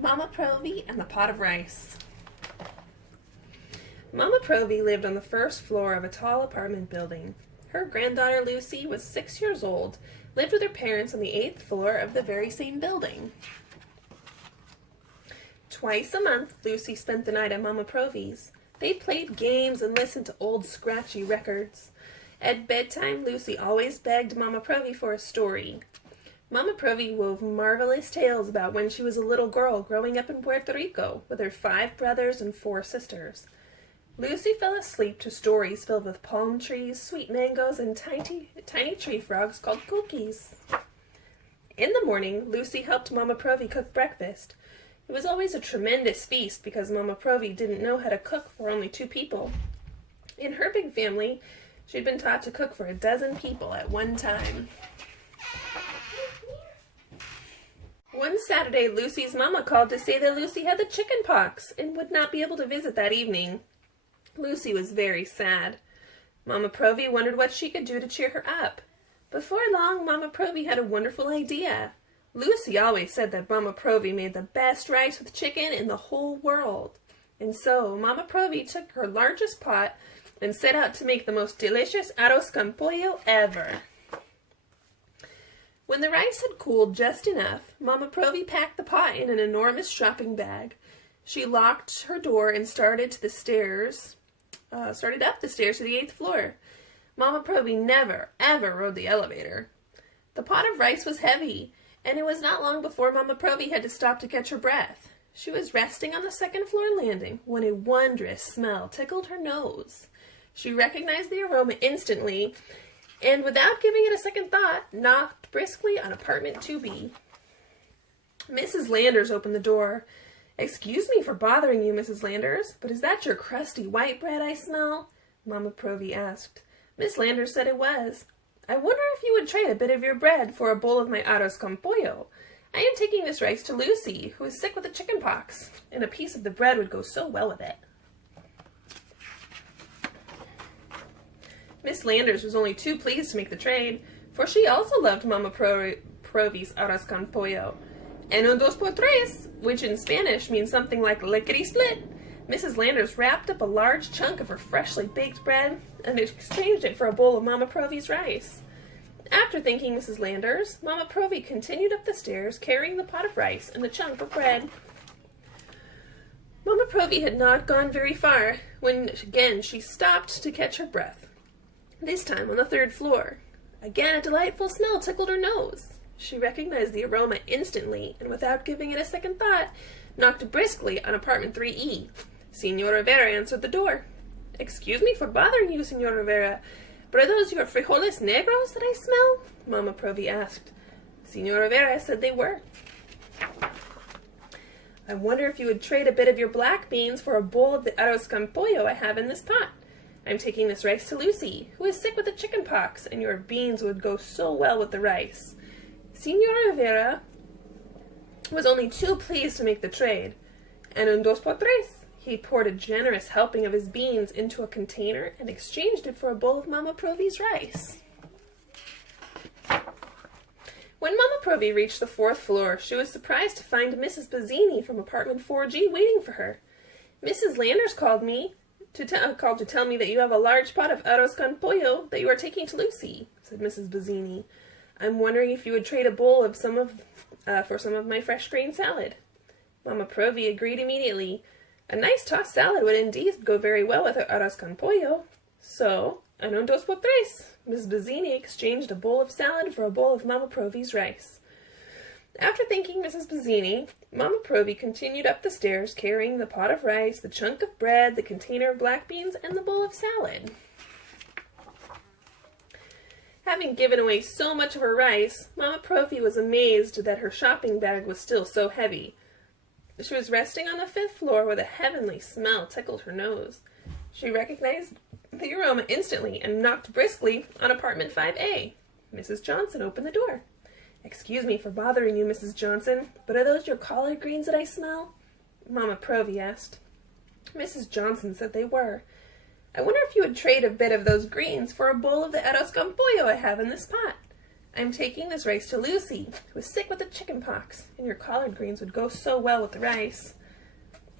Mama Provi and the Pot of Rice. Mama Provi lived on the first floor of a tall apartment building. Her granddaughter Lucy was 6 years old, lived with her parents on the 8th floor of the very same building. Twice a month, Lucy spent the night at Mama Provi's. They played games and listened to old scratchy records. At bedtime, Lucy always begged Mama Provi for a story. Mama Provi wove marvelous tales about when she was a little girl growing up in Puerto Rico with her 5 brothers and 4 sisters. Lucy fell asleep to stories filled with palm trees, sweet mangoes, and tiny tree frogs called cookies. In the morning, Lucy helped Mama Provi cook breakfast. It was always a tremendous feast because Mama Provi didn't know how to cook for only 2 people. In her big family, she'd been taught to cook for 12 people at one time. One Saturday, Lucy's mama called to say that Lucy had the chicken pox and would not be able to visit that evening. Lucy was very sad. Mama Provi wondered what she could do to cheer her up. Before long, Mama Provi had a wonderful idea. Lucy always said that Mama Provi made the best rice with chicken in the whole world. And so, Mama Provi took her largest pot and set out to make the most delicious arroz con pollo ever. When the rice had cooled just enough, Mama Provi packed the pot in an enormous shopping bag. She locked her door and started up the stairs to the 8th floor. Mama Provi never, ever rode the elevator. The pot of rice was heavy, and it was not long before Mama Provi had to stop to catch her breath. She was resting on the 2nd floor landing when a wondrous smell tickled her nose. She recognized the aroma instantly, and without giving it a second thought, knocked briskly on apartment 2B. Mrs. Landers opened the door. "Excuse me for bothering you, Mrs. Landers, but is that your crusty white bread I smell?" Mama Provi asked. Miss Landers said it was. "I wonder if you would trade a bit of your bread for a bowl of my arroz con pollo. I am taking this rice to Lucy, who is sick with the chicken pox, and a piece of the bread would go so well with it." Miss Landers was only too pleased to make the trade, for she also loved Mama Provi's arroz con pollo. En un dos por tres, which in Spanish means something like lickety-split. Mrs. Landers wrapped up a large chunk of her freshly baked bread and exchanged it for a bowl of Mama Provi's rice. After thanking Mrs. Landers, Mama Provi continued up the stairs carrying the pot of rice and the chunk of bread. Mama Provi had not gone very far when again she stopped to catch her breath. This time on the 3rd floor. Again a delightful smell tickled her nose. She recognized the aroma instantly, and without giving it a second thought, knocked briskly on apartment 3E. Senor Rivera answered the door. "Excuse me for bothering you, Senor Rivera, but are those your frijoles negros that I smell?" Mama Provi asked. Senor Rivera said they were. "I wonder if you would trade a bit of your black beans for a bowl of the arroz con pollo I have in this pot. I'm taking this rice to Lucy, who is sick with the chicken pox, and your beans would go so well with the rice." Senor Rivera was only too pleased to make the trade. En un dos por tres, he poured a generous helping of his beans into a container and exchanged it for a bowl of Mama Provi's rice. When Mama Provi reached the 4th floor, she was surprised to find Mrs. Bazzini from apartment 4G waiting for her. "Mrs. Landers called to tell me that you have a large pot of arroz con pollo that you are taking to Lucy," said Mrs. Bazzini. "I'm wondering if you would trade a bowl of for some of my fresh grain salad." Mama Provi agreed immediately. A nice tossed salad would indeed go very well with her arroz con pollo. So, en un dos por tres, Mrs. Bazzini exchanged a bowl of salad for a bowl of Mama Provi's rice. After thanking Mrs. Bazzini, Mama Provi continued up the stairs carrying the pot of rice, the chunk of bread, the container of black beans, and the bowl of salad. Having given away so much of her rice, Mama Provi was amazed that her shopping bag was still so heavy. She was resting on the 5th floor where the heavenly smell tickled her nose. She recognized the aroma instantly and knocked briskly on apartment 5A. Mrs. Johnson opened the door. "Excuse me for bothering you, Mrs. Johnson, but are those your collard greens that I smell?" Mama Provi asked. Mrs. Johnson said they were. "I wonder if you would trade a bit of those greens for a bowl of the arroz con pollo I have in this pot. I'm taking this rice to Lucy, who is sick with the chicken pox, and your collard greens would go so well with the rice.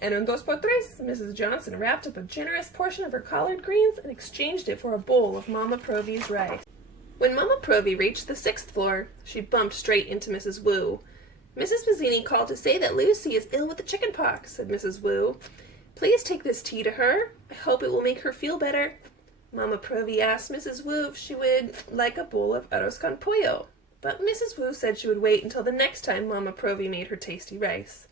And en dos por tres, Mrs. Johnson wrapped up a generous portion of her collard greens and exchanged it for a bowl of Mama Provi's rice. When Mama Provi reached the 6th floor, she bumped straight into Mrs. Wu. Mrs. Mazzini called to say that Lucy is ill with the chicken pox, said Mrs. Wu. Please take this tea to her. I hope it will make her feel better. Mama Provi asked Mrs. Wu if she would like a bowl of arroz con pollo, but Mrs. Wu said she would wait until the next time Mama Provi made her tasty rice.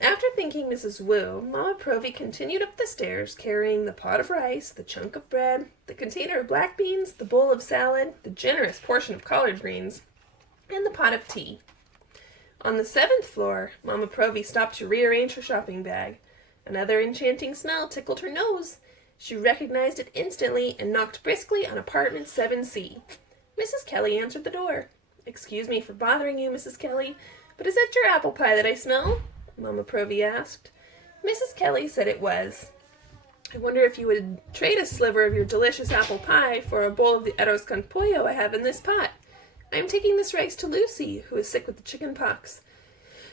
After thanking Mrs. Wu, Mama Provi continued up the stairs, carrying the pot of rice, the chunk of bread, the container of black beans, the bowl of salad, the generous portion of collard greens, and the pot of tea. On the 7th floor, Mama Provi stopped to rearrange her shopping bag. Another enchanting smell tickled her nose. She recognized it instantly and knocked briskly on apartment 7C. Mrs. Kelly answered the door. Excuse me for bothering you, Mrs. Kelly, but is that your apple pie that I smell? Mama Provi asked. Mrs. Kelly said it was. I wonder if you would trade a sliver of your delicious apple pie for a bowl of the arroz con pollo I have in this pot. I am taking this rice to Lucy, who is sick with the chicken pox.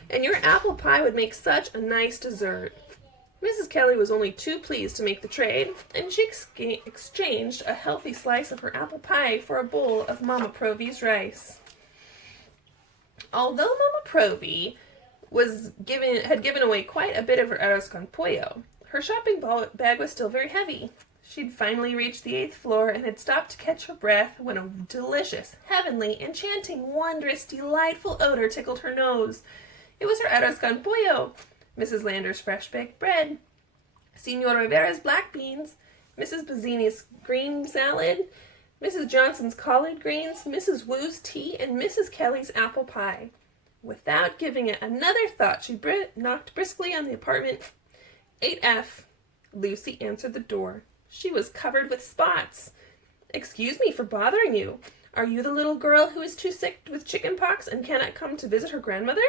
And your apple pie would make such a nice dessert. Mrs. Kelly was only too pleased to make the trade, and she exchanged a healthy slice of her apple pie for a bowl of Mama Provi's rice. Although Mama Provi had given away quite a bit of her arroz con pollo, her shopping bag was still very heavy. She'd finally reached the 8th floor and had stopped to catch her breath when a delicious, heavenly, enchanting, wondrous, delightful odor tickled her nose. It was her arroz con pollo, Mrs. Lander's fresh-baked bread, Senor Rivera's black beans, Mrs. Bazzini's green salad, Mrs. Johnson's collard greens, Mrs. Wu's tea, and Mrs. Kelly's apple pie. Without giving it another thought, she knocked briskly on the apartment 8F. Lucy answered the door. She was covered with spots. Excuse me for bothering you. Are you the little girl who is too sick with chicken pox and cannot come to visit her grandmother?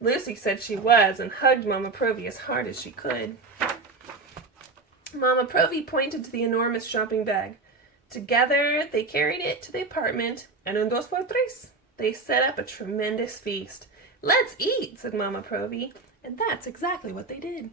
Lucy said she was and hugged Mama Provi as hard as she could. Mama Provi pointed to the enormous shopping bag. Together, they carried it to the apartment, and en dos por tres, they set up a tremendous feast. Let's eat, said Mama Provi, and that's exactly what they did.